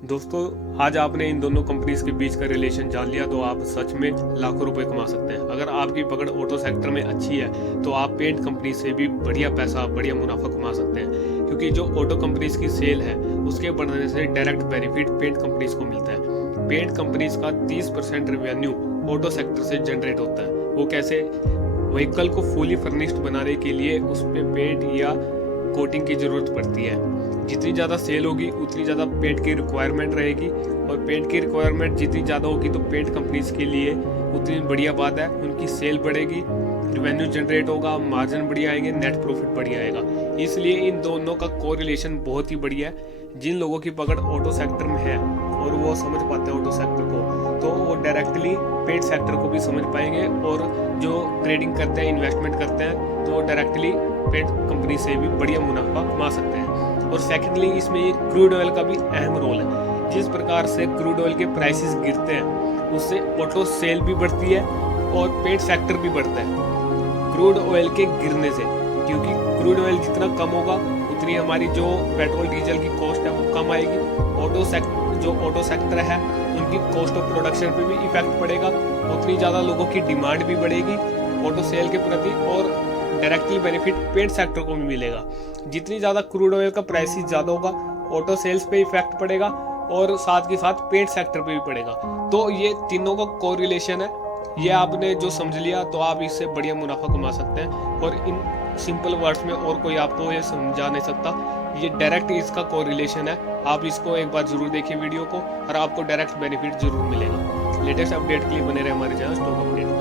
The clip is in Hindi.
दोस्तों, आज आपने इन दोनों कंपनीज के बीच का रिलेशन जान लिया तो आप सच में लाखों रुपए कमा सकते हैं। अगर आपकी पकड़ ऑटो सेक्टर में अच्छी है तो आप पेंट कंपनी से भी बढ़िया पैसा, बढ़िया मुनाफा कमा सकते हैं, क्योंकि जो ऑटो कंपनीज की सेल है उसके बढ़ने से डायरेक्ट बेनिफिट पेंट कंपनीज को मिलता है। पेंट कंपनीज का 30% रेवेन्यू ऑटो सेक्टर से जनरेट होता है। वो कैसे? व्हीकल को फुली फर्निश्ड बनाने के लिए उस पर पेंट या कोटिंग की ज़रूरत पड़ती है। जितनी ज़्यादा सेल होगी उतनी ज़्यादा पेंट की रिक्वायरमेंट रहेगी, और पेंट की रिक्वायरमेंट जितनी ज़्यादा होगी तो पेंट कंपनीज के लिए उतनी बढ़िया बात है, उनकी सेल बढ़ेगी, रिवेन्यू जनरेट होगा, मार्जिन बढ़िया आएंगे, नेट प्रॉफिट बढ़िया आएगा। इसलिए इन दोनों का कोरिलेशन बहुत ही बढ़िया है। जिन लोगों की पकड़ ऑटो सेक्टर में है और वो समझ पाते हैं ऑटो सेक्टर को, तो वो डायरेक्टली पेंट सेक्टर को भी समझ पाएंगे, और जो ट्रेडिंग करते हैं, इन्वेस्टमेंट करते हैं, तो वो डायरेक्टली पेंट कंपनी से भी बढ़िया मुनाफा कमा सकते हैं। और सेकेंडली, इसमें ये क्रूड ऑयल का भी अहम रोल है। जिस प्रकार से क्रूड ऑयल के प्राइसेस गिरते हैं उससे ऑटो सेल भी बढ़ती है और पेंट सेक्टर भी बढ़ता है क्रूड ऑयल के गिरने से, क्योंकि क्रूड ऑयल जितना कम होगा उतनी हमारी जो पेट्रोल डीजल की कॉस्ट है वो कम आएगी। जो ऑटो सेक्टर है उनकी कॉस्ट ऑफ प्रोडक्शन पे भी इफेक्ट पड़ेगा, उतनी ज़्यादा लोगों की डिमांड भी बढ़ेगी ऑटो सेल के प्रति, और डायरेक्टली बेनिफिट पेंट सेक्टर को भी मिलेगा। जितनी ज़्यादा क्रूड ऑयल का प्राइस ज़्यादा होगा ऑटो सेल्स पे इफेक्ट पड़ेगा, और साथ के साथ पेंट सेक्टर पे भी पड़ेगा। तो ये तीनों का कोरिलेशन है। ये आपने जो समझ लिया तो आप इससे बढ़िया मुनाफा कमा सकते हैं, और इन सिंपल वर्ड्स में और कोई आपको ये समझा नहीं सकता। ये डायरेक्ट इसका कोरिलेशन है। आप इसको एक बार जरूर देखिए वीडियो को, और आपको डायरेक्ट बेनिफिट जरूर मिलेगा। लेटेस्ट अपडेट के लिए बने रहे हमारे चैनल स्टॉक अपडेट।